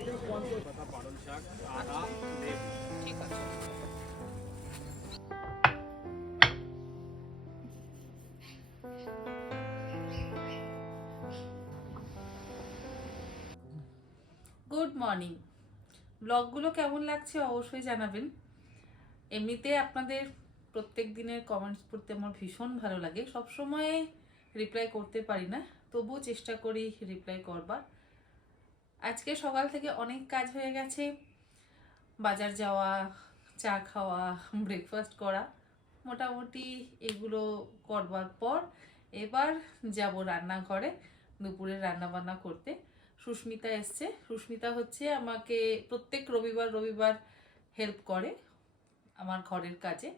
পালং শাক, আদা, লেবু। ঠিক আছে। Good morning. ব্লগগুলো কেমন লাগছে অবশ্যই জানাবেন। এমনিতে আপনাদের প্রত্যেক দিনের কমেন্টস পড়তে আমার ভীষণ ভালো লাগে। সবসময় রিপ্লাই করতে পারি না, তবুও চেষ্টা করি রিপ্লাই করবার। আজকে সকাল থেকে অনেক কাজ হয়ে গেছে। বাজার যাওয়া, চা খাওয়া, ব্রেকফাস্ট করা, মোটামুটি এগুলো করবার পর এবার যাব রান্নাঘরে দুপুরের রান্নাবান্না করতে। সুস্মিতা এসছে। সুস্মিতা হচ্ছে আমাকে প্রত্যেক রবিবার রবিবার হেল্প করে আমার ঘরের কাজে।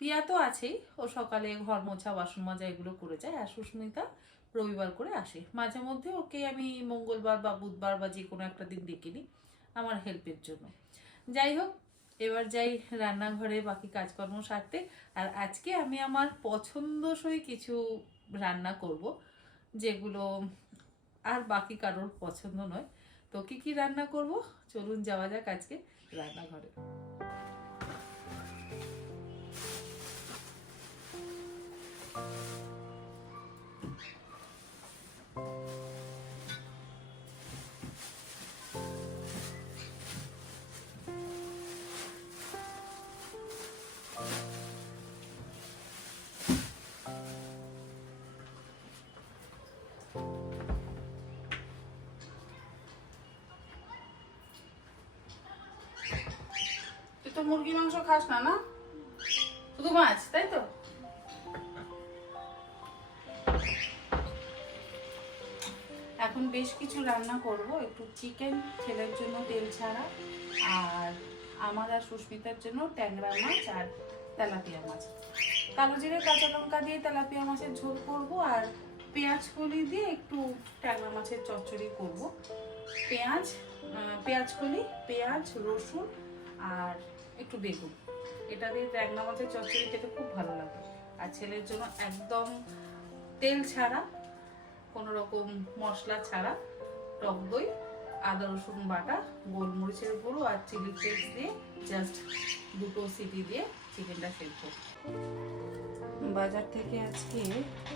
পিয়া তো আছেই, ও সকালে ঘর মোছা বাসন মাজা এগুলো করে যায়। আর সুস্মিতা রবিবার করে আসে। মাঝে মধ্যে ওকে আমি মঙ্গলবার বা বুধবার বা যে কোনো একটা দিন ডেকে নিই আমার হেল্পের জন্য। যাই হোক, এবার যাই রান্নাঘরে বাকি কাজকর্ম সারতে। আর আজকে আমি আমার পছন্দসই কিছু রান্না করব, যেগুলো আর বাকি কারোর পছন্দ নয়। তো কি কি রান্না করব, চলুন যাওয়া যাক আজকে রান্নাঘরে। তুই তো মুরগি মাংস খাস না, না শুধু মাছ, তাই তো? এখন বেশ কিছু রান্না করব। একটু চিকেন, ছেলের জন্য তেল ছাড়া, আর আমার আর সুস্মিতার জন্য ট্যাংরা মাছ আর তেলাপিয়া মাছ। কালো জিরে কাঁচা লঙ্কা দিয়ে তেলাপিয়া মাছের ঝোল করব, আর পেঁয়াজ কলি দিয়ে একটু ট্যাংরা মাছের চচ্চড়ি করব। পেঁয়াজ কলি, পেঁয়াজ, রসুন আর একটু বেগুন, এটা দিয়ে ট্যাংরা মাছের চচ্চড়ি খেতে খুব ভালো লাগে। আর ছেলের জন্য একদম তেল ছাড়া, কোনো রকম মশলা ছাড়া টক দই, আদা রসুন বাটা, গোলমরিচের গুঁড়ো আর চিলি ফ্লেক্স দিয়ে জাস্ট দুটো সিটি দিয়ে চিকেনটা সেদ্ধ। বাজার থেকে আজকে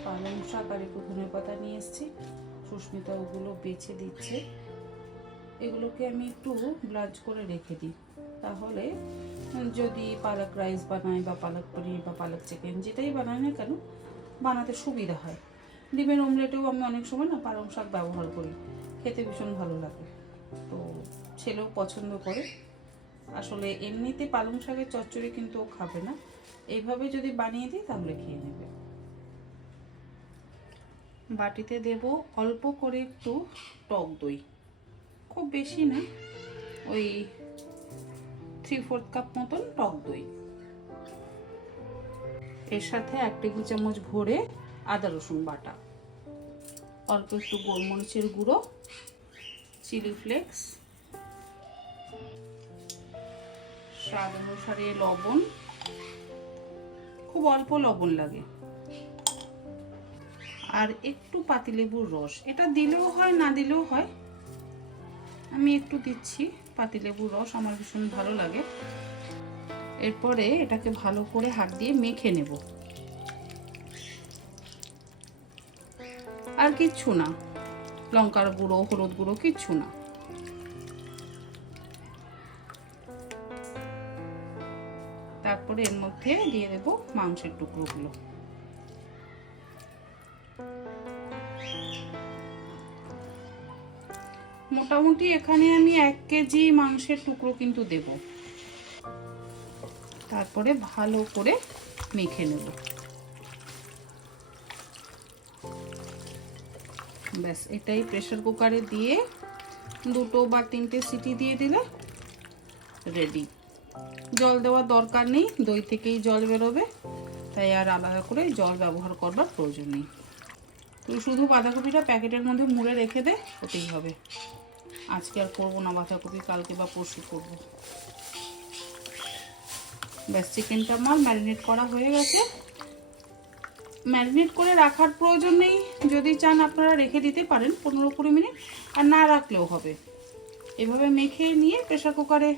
পালং শাক আর একটু ধনেপাতা নিয়ে এসেছি। সুস্মিতা ওগুলো বেছে দিচ্ছে। এগুলোকে আমি একটু ব্লাঞ্চ করে রেখে দিই, তাহলে যদি পালক রাইস বানাই বা পালক পনির বা পালক চিকেন যেটাই বানাই না কেন, বানাতে সুবিধা হয়। ডিমের অমলেটেও আমি অনেক সময় না পালং শাক ব্যবহার করি, খেতে ভীষণ ভালো লাগে। তো ছেলেও পছন্দ করে। আসলে এমনিতে পালং শাকের চচ্চড়ি কিন্তু ও খাবে না, এইভাবে যদি বানিয়ে দিই তাহলে খেয়ে নেবে। বাটিতে দেব অল্প করে একটু টক দই, খুব বেশি না, ওই 3/4 কাপ মতন টক দই। এর সাথে 1 টেবিল চামচ ভরে আদা রসুন বাটা, অল্প একটু গোলমরিচের গুঁড়ো, চিলি ফ্লেক্স, স্বাদ অনুসারে লবণ, খুব অল্প লবণ লাগে, আর একটু পাতিলেবুর রস। এটা দিলেও হয় না দিলেও হয়, আমি একটু দিচ্ছি পাতিলেবুর রস, আমার ভীষণ ভালো লাগে। এরপরে এটাকে ভালো করে হাত দিয়ে মেখে নেব, আর কিচ্ছু না, লঙ্কার গুঁড়ো, হলুদ গুঁড়ো কিচ্ছু না। তারপরে এর মধ্যে দিয়ে দেব মাংসের টুকরোগুলো। মোটামুটি এখানে আমি 1 কেজি মাংসের টুকরো কিন্তু দেব। তারপরে ভালো করে মেখে নেব। ব্যাস, এটাই প্রেসার কুকারে দিয়ে 2 বা 3টে সিটি দিয়ে দিলে রেডি। জল দেওয়ার দরকার নেই, দই থেকেই জল বেরোবে, তাই আর আলাদা করে জল ব্যবহার করবার প্রয়োজন নেই। তুই শুধু বাঁধাকপিটা প্যাকেটের মধ্যে মুড়ে রেখে দে, ওতেই হবে। আজকে আর করবো না বাঁধাকপি, কালকে বা পরশু করবো। ব্যাস, চিকেনটা আমার ম্যারিনেট করা হয়ে গেছে। ম্যারিনেট করে রাখার প্রয়োজন নেই, যদি চান আপনারা রেখে দিতে পারেন 15-20 মিনিট, আর না রাখলেও হবে। এভাবে মেখে নিয়ে প্রেসার কুকারে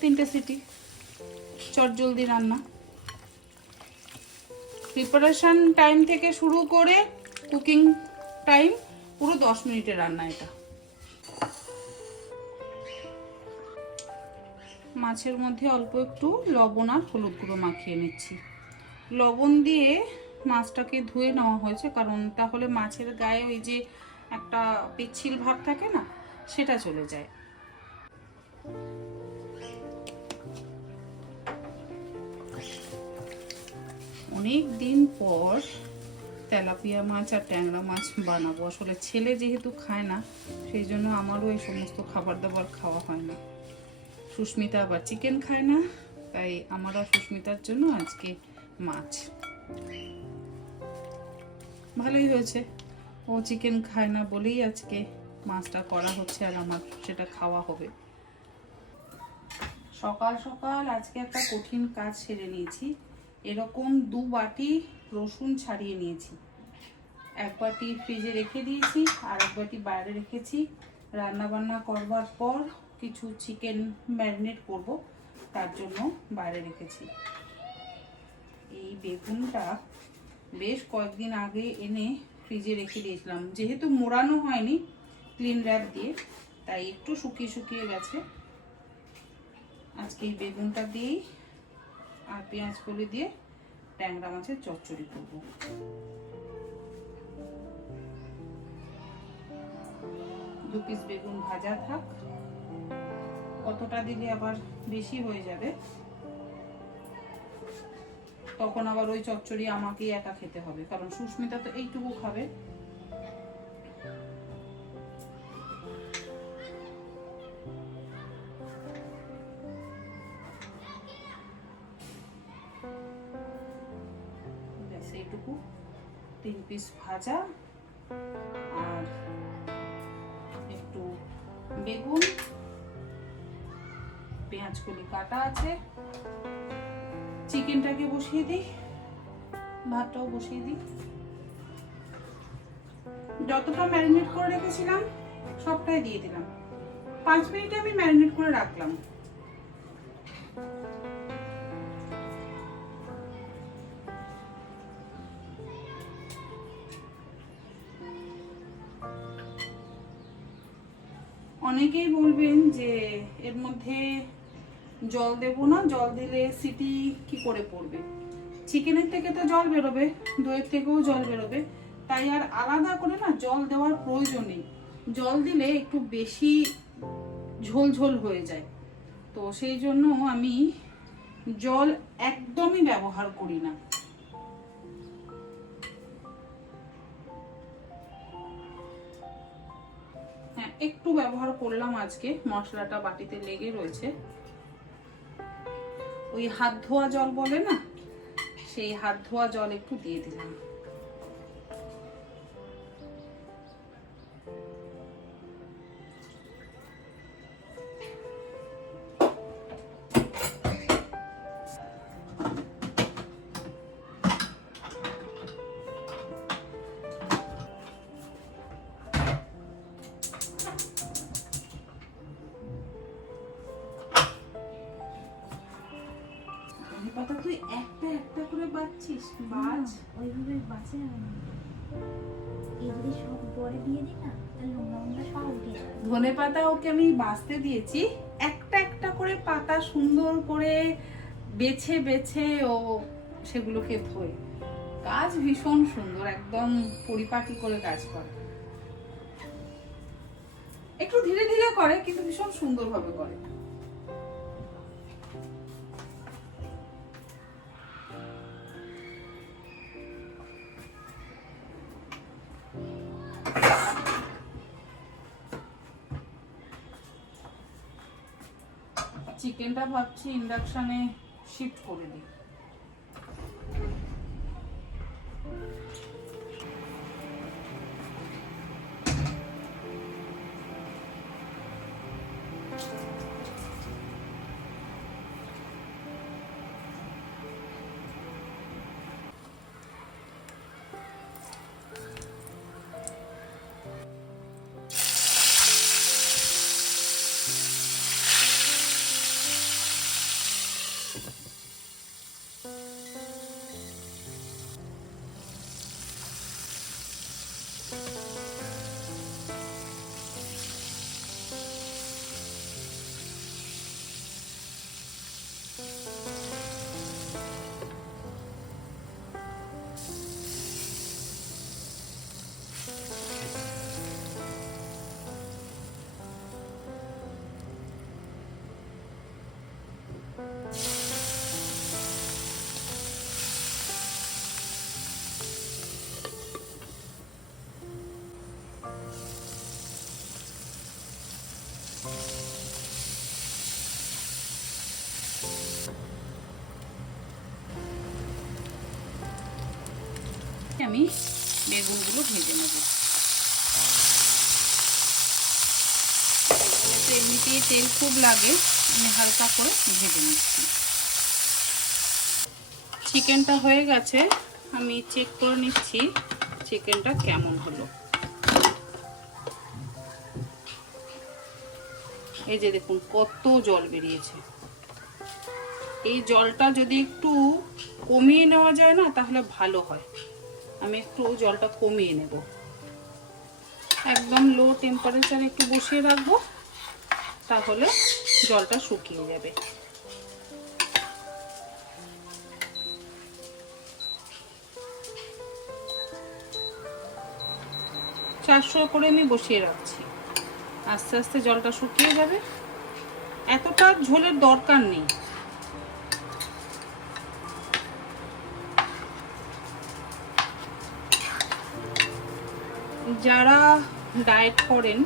3টে সিটি, চটজলদি রান্না। প্রিপারেশন টাইম থেকে শুরু করে কুকিং টাইম পুরো 10 মিনিটের রান্না এটা। মাছের মধ্যে অল্প একটু লবণ আর হলুদ গুঁড়ো মাখিয়ে নিচ্ছি। লবণ দিয়ে মাছটাকে ধুয়ে নেওয়া হয়েছে, কারণ তাহলে মাছের গায়ে ওই যে একটা পিচ্ছিল ভাব থাকে না, সেটা চলে যায়। অনেক দিন পর তেলাপিয়া মাছ আর ট্যাংরা মাছ বানাবো। আসলে ছেলে যেহেতু খায় না, সেই জন্য আমারও এই সমস্ত খাবার দাবার খাওয়া হয় না। সুস্মিতা আবার চিকেন খায় না, তাই আমার আর সুস্মিতার জন্য আজকে মাছ। ভালোই হয়েছে, ও চিকেন খায় না বলেই আজকে মাছটা করা হচ্ছে আর আমার সেটা খাওয়া হবে। সকাল সকাল আজকে একটা কঠিন কাজ সেরে নিয়েছি। এরকম 2 বাটি রসুন ছাড়িয়ে নিয়েছি। 1 বাটি ফ্রিজে রেখে দিয়েছি আর 1 বাটি বাইরে রেখেছি। রান্না বান্না করবার পর কিছু চিকেন ম্যারিনেট করব, তার জন্য বাইরে রেখেছি। এই বেগুনটা বেশ কয়েকদিন আগে এনে ফ্রিজে রেখে দিয়েছিলাম, যেহেতু মোড়ানো হয়নি ক্লিন র্যাপ দিয়ে, তাই একটু শুকিয়ে শুকিয়ে গেছে। আজকে এই বেগুনটা দিয়েই আর পেঁয়াজ কলি দিয়ে ট্যাংরা মাছের চচ্চড়ি করব। দু পিস বেগুন ভাজা থাক, কতটা দিলে আবার বেশি হয়ে যাবে, তখন আবার ওই চচ্চড়ি আমাকেই একা খেতে হবে, কারণ সুস্মিতা তো এইটুকু খাবে। এইটুকু 3 পিস ভাজা আর একটু বেগুন, পেঁয়াজ কলি কাটা আছে। চিকেনটাকে বসিয়ে দিই, ভাতটাও বসিয়ে দিই। যতটা ম্যারিনেট করে রেখেছিলাম সবটাই দিয়ে দিলাম। 5 মিনিটে আমি ম্যারিনেট করে রাখলাম। অনেকেই বলবেন যে এর মধ্যে জল দেব না, জল দিলে সিটি কি করে পড়বে। চিকেনের থেকে তো জল বেরোবে, দইয়ের থেকেও জল বেরোবে, তাই আর আলাদা করে না জল দেওয়ার প্রয়োজন নেই। জল দিলে একটু বেশি ঝোল ঝোল হয়ে যায়, তো সেই জন্য আমি জল একদমই ব্যবহার করি না। হ্যাঁ, একটু ব্যবহার করলাম আজকে, মশলাটা বাটিতে লেগে রয়েছে। ওই হাত ধোয়া জল বলে না, সেই হাত ধোয়া জল একটু দিয়ে দিলাম। পাতা তুই একটা একটা করে বাচ্ছিস, বাজ ওইভাবে বাঁচে না। এগুলি সব পরে দিয়ে দিই না, তাহলে লঙ্কা সব উঠে যাবে। ধনে পাতা ওকে আমি বাছতে দিয়েছি, একটা একটা করে পাতা সুন্দর করে বেছে বেছে ও সেগুলোকে ধোয়। কাজ ভীষণ সুন্দর, একদম পরিপাটি করে কাজ করে। একটু ধীরে ধীরে করে কিন্তু ভীষণ সুন্দরভাবে করে। চিকেনটা ভাবছি ইন্ডাকশনে শিফট করে দিই। আমি বেগুনগুলো ভেজে নেব। এমনিতেই তেল খুব লাগে, আমি হালকা করে ভেজে নিচ্ছি। চিকেনটা হয়ে গেছে, আমি চেক করে নিচ্ছি চিকেনটা কেমন হলো। এই যে দেখুন কত জল বেরিয়েছে। এই জলটা যদি একটু কমিয়ে নেওয়া যায় না তাহলে ভালো হয়। আমি একটু জলটা কমিয়ে নেব, একদম লো টেম্পারেচারে একটু বসিয়ে রাখবো, তাহলে জলটা শুকিয়ে যাবে। চারশো করে আমি বসিয়ে রাখছি, আস্তে আস্তে জলটা শুকিয়ে যাবে। এতটা ঝোলের দরকার নেই। যারা ডায়েট করেন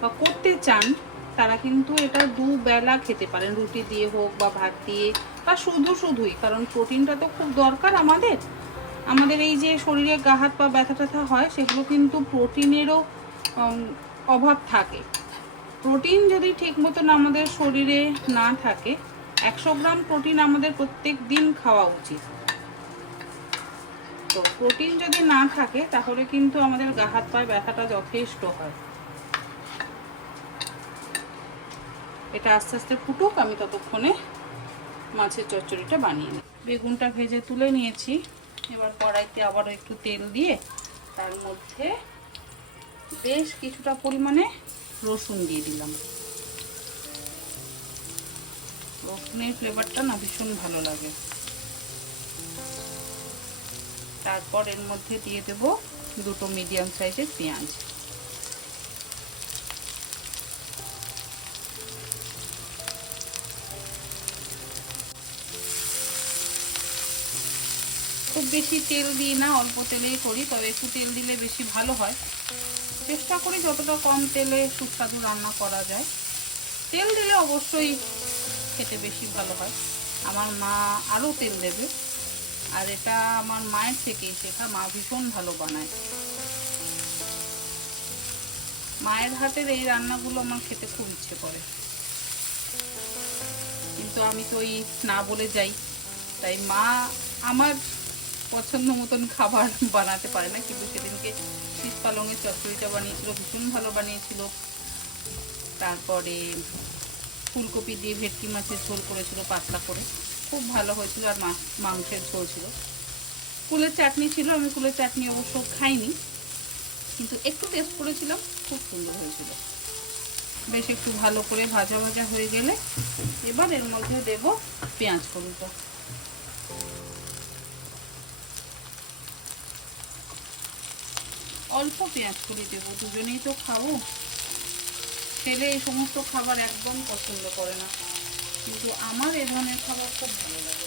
বা করতে চান তারা কিন্তু এটা দুবেলা খেতে পারেন, রুটি দিয়ে হোক বা ভাত দিয়ে বা শুধুই, কারণ প্রোটিনটা তো খুব দরকার আমাদের এই যে শরীরে গা হাত পা ব্যথা ট্যাথা হয়, সেগুলো কিন্তু প্রোটিনেরও অভাব থাকে। প্রোটিন যদি ঠিক মতন আমাদের শরীরে না থাকে, 100 গ্রাম প্রোটিন আমাদের প্রত্যেক দিন খাওয়া উচিত। তো প্রোটিন যদি না থাকে তাহলে কিন্তু আমাদের গা হাত পায়ে ব্যথাটা যথেষ্ট হয়। এটা আস্তে আস্তে ফুটুক, আমি ততক্ষণে মাছের চচ্চড়িটা বানিয়ে নিই। বেগুনটা ভেজে তুলে নিয়েছি, এবার কড়াইতে আবারও একটু তেল দিয়ে তার মধ্যে বেশ কিছুটা পরিমাণে রসুন দিয়ে দিলাম। রসুনের ফ্লেভারটা না ভীষণ ভালো লাগে। তারপর এর মধ্যে দিয়ে দেব দুটো মিডিয়াম সাইজের পেঁয়াজ। খুব বেশি তেল দিই না, অল্প তেলেই করি, তবে একটু তেল দিলে বেশি ভালো হয়। চেষ্টা করি যতটা কম তেলে সুস্বাদু রান্না করা যায়। তেল দিলে অবশ্যই খেতে বেশি ভালো হয়। আমার মা আরও তেল দেবে, আর এটা আমার মায়ের থেকেই শেখা। মা ভীষণ ভালো বানায়। মায়ের হাতের এই রান্নাগুলো আমার খেতে খুব ইচ্ছে করে, কিন্তু আমি তো ওই না বলে যাই, তাই মা আমার পছন্দ মতন খাবার বানাতে পারে না। কিন্তু সেদিনকে শীত পালঙের চচ্চড়িটা বানিয়েছিল, ভীষণ ভালো বানিয়েছিল। তারপরে ফুলকপি দিয়ে ভেটকি মাছের ঝোল করেছিল পাতলা করে, খুব ভালো হয়েছিল। আর মাংসের ঝোল ছিল। কুলের চাটনি ছিল, আমি কুলের চাটনি অবশ্য খাইনি, কিন্তু একটু টেস্ট করেছিলাম, খুব সুন্দর হয়েছিল। বেশ একটু ভালো করে ভাজা ভাজা হয়ে গেলে এবার এর মধ্যে দেব পেঁয়াজ কলিটা। অল্প পেঁয়াজ কলি দেবো, দুজনেই তো খাবো। ছেলে এই সমস্ত খাবার একদম পছন্দ করে না, কিন্তু আমার এ ধরনের খাবার খুব ভালো লাগে।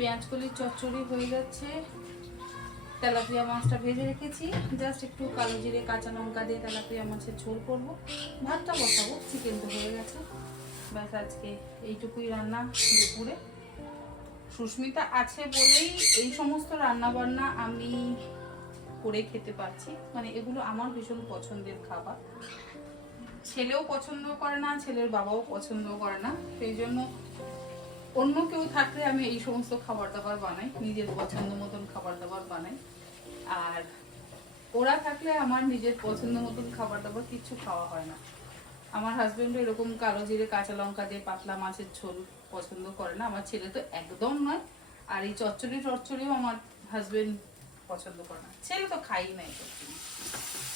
পেঁয়াজ কলির চচ্চড়ি হয়ে যাচ্ছে। তেলাপিয়া মাছটা ভেজে রেখেছি, জাস্ট একটু কালো জিরে কাঁচা লঙ্কা দিয়ে তেলাপিয়া মাছের ঝোল করব। ভাতটা বসাবো, চিকেন তো হয়ে গেছে। ব্যাস আজকে এইটুকুই রান্না দুপুরে। সুস্মিতা আছে বলেই এই সমস্ত রান্না বান্না আমি করে খেতে পারছি। মানে এগুলো আমার ভীষণ পছন্দের খাবার। ছেলেও পছন্দ করে না, ছেলের বাবাও পছন্দ করে না, সেই জন্য অন্য কেউ থাকলে আমি এই সমস্ত খাবার দাবার বানাই, নিজের পছন্দ মতন খাবার দাবার বানাই। আর ওরা থাকলে আমার নিজের পছন্দ মতন খাবার দাবার কিছু খাওয়া হয় না। আমার হাজবেন্ডও এরকম কালো জিরে কাঁচা লঙ্কা দিয়ে পাতলা মাছের ঝোল পছন্দ করে না, আমার ছেলে তো একদম নয়। আর এই চচ্চড়িও আমার হাজবেন্ড পছন্দ করে না, ছেলে তো খাই না। এই চচ্চড়ি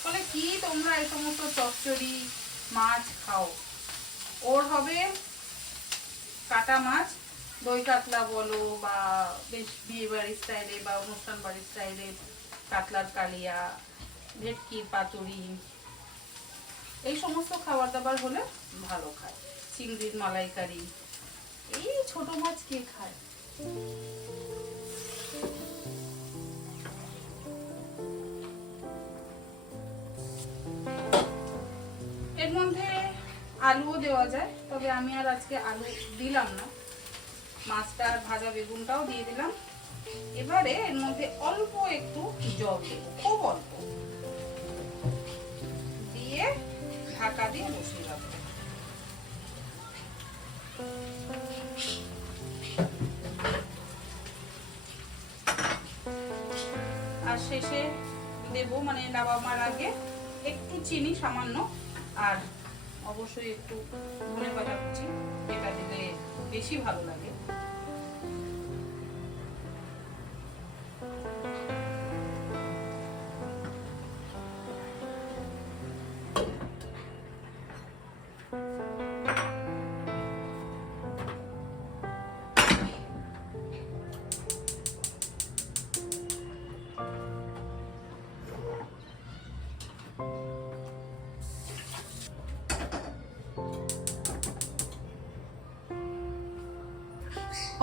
বলে কি তোমরা এই সমস্ত চচ্চড়ি মাছ খাও, ওর হবে কাটা মাছ দই কাতলা বলো বা বেশ বিয়ে বাড়ির স্টাইলে বা অনুষ্ঠান বাড়ির স্টাইলে কাতলার কালিয়া, ভেটকির পাতুরি, এই সমস্ত খাবার দাবার হলে ভালো খায়। চিংড়ির মালাইকারি, এই ছোট মাছ কে খায়? এর মধ্যে আলুও দেওয়া যায়, তবে আমি আর আজকে আলু দিলাম না। মাছটা আর ভাজা বেগুনটাও দিয়ে দিলাম। এবারে এর মধ্যে অল্প একটু জল দেবো, খুব অল্প দিয়ে ঢাকা দিয়ে বসিয়ে রাখবো। আর শেষে দেবো, মানে নামাবার আগে একটু চিনি সামান্য, আর অবশ্যই একটু ধনেপাতা কুচি, এটা দিলে বেশি ভালো লাগে।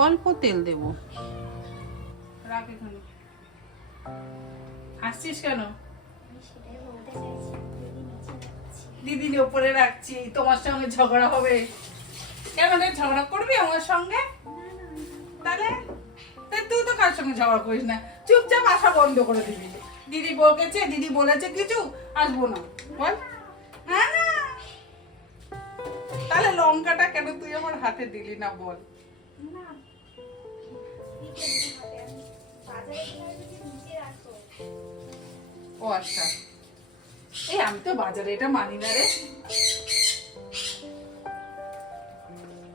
অল্প তেল দেব। রাখ এখানে। হাসছিস কেন? আমি সেটাই বলতে চাইছি, দিদি নিচে রাখছি। দিদির উপরে রাখছি, তোমার সঙ্গে ঝগড়া হবে। কেন রে, ঝগড়া করবি আমার সঙ্গে? তাহলে তুই তো কার সঙ্গে ঝগড়া করিস না, চুপচাপ আসা বন্ধ করে দিবি। দিদি বকেছে, দিদি বলেছে কিছু, আসবো না বল। না না, তাহলে লঙ্কাটা কেন তুই আমার হাতে দিলি না বল? না, দিদি হাতে আমি বাজারে গেলে যদি নিচে রাখো। ও আচ্ছা, এই আমি তো বাজারে এটা মানি না রে।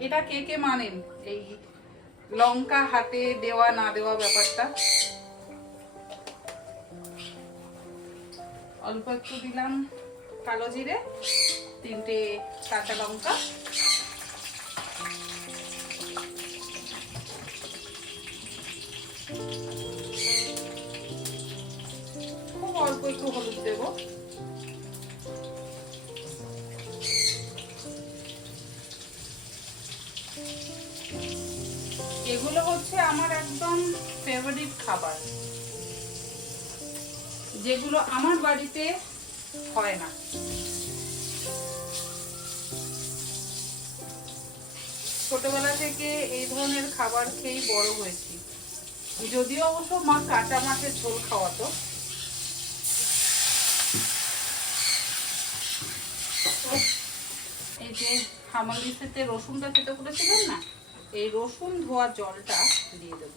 এটা কে কে মানেন, এই লঙ্কা হাতে দেওয়া না দেওয়া ব্যাপারটা? অল্প একটু দিলাম কালো জিরে, 3টে কাঁচা লঙ্কা, খুব অল্প একটু হলুদ দেব, এগুলো হচ্ছে আমার একদম ফেভারিট খাবার, যেগুলো আমার বাড়িতে হয় না। ছোটবেলা থেকে এই ধরনের খাবার খেয়েই বড় হয়েছি, যদিও অবশ্য মা কাঁচা মাছের ঝোল খাওয়াতো। এই যে হামালদিস্তাতে রসুনটা খেতে করেছিলেন না, এই রসুন ধোয়া জলটা দিয়ে দেব।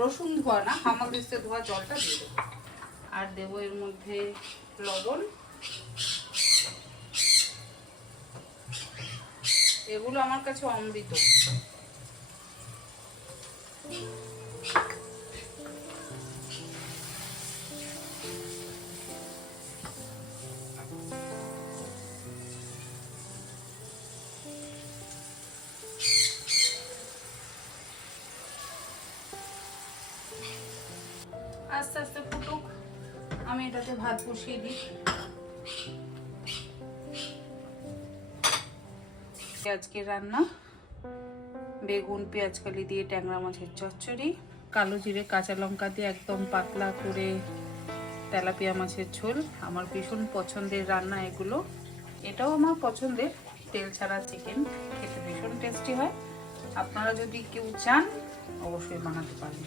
রসুন ধোয়া না, হামালদিস্তে ধোয়া জলটা দিয়ে দেবো। আর দেবো এর মধ্যে লবণ। এগুলো আমার কাছে অমৃত। আস্তে আস্তে ফুটুক, আমি এটাতে ভাত বসিয়ে দিই। আজকে রান্না বেগুন পেঁয়াজকালি দিয়ে ট্যাংরা মাছের চচ্চড়ি, কালো জিরে কাঁচা লঙ্কা দিয়ে একদম পাতলা করে তেলাপিয়া মাছের ঝোল। আমার ভীষণ পছন্দের রান্না এগুলো। এটাও আমার পছন্দের, তেল ছাড়া চিকেন, খেতে ভীষণ টেস্টি হয়। আপনারা যদি কেউ চান অবশ্যই বানাতে পারেন।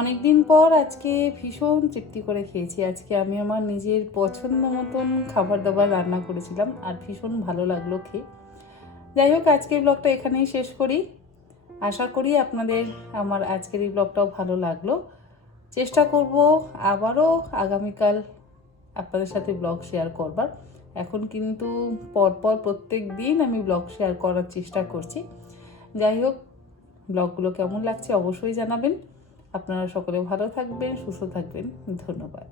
অনেকদিন পর আজকে ভীষণ তৃপ্তি করে খেয়েছি। আজকে আমি আমার নিজের পছন্দ মতন খাবার দাবার রান্না করেছিলাম, আর ভীষণ ভালো লাগলো খেয়ে। যাই হোক, আজকের ব্লগটা এখানেই শেষ করি। আশা করি আপনাদের আমার আজকের এই ব্লগটাও ভালো লাগলো। চেষ্টা করব আবারও আগামীকাল আপনাদের সাথে ব্লগ শেয়ার করবার। এখন কিন্তু পরপর প্রত্যেক দিন আমি ব্লগ শেয়ার করার চেষ্টা করছি। যাই হোক, ব্লগগুলো কেমন লাগছে অবশ্যই জানাবেন। আপনারা সকলে ভালো থাকবেন, সুস্থ থাকবেন। ধন্যবাদ।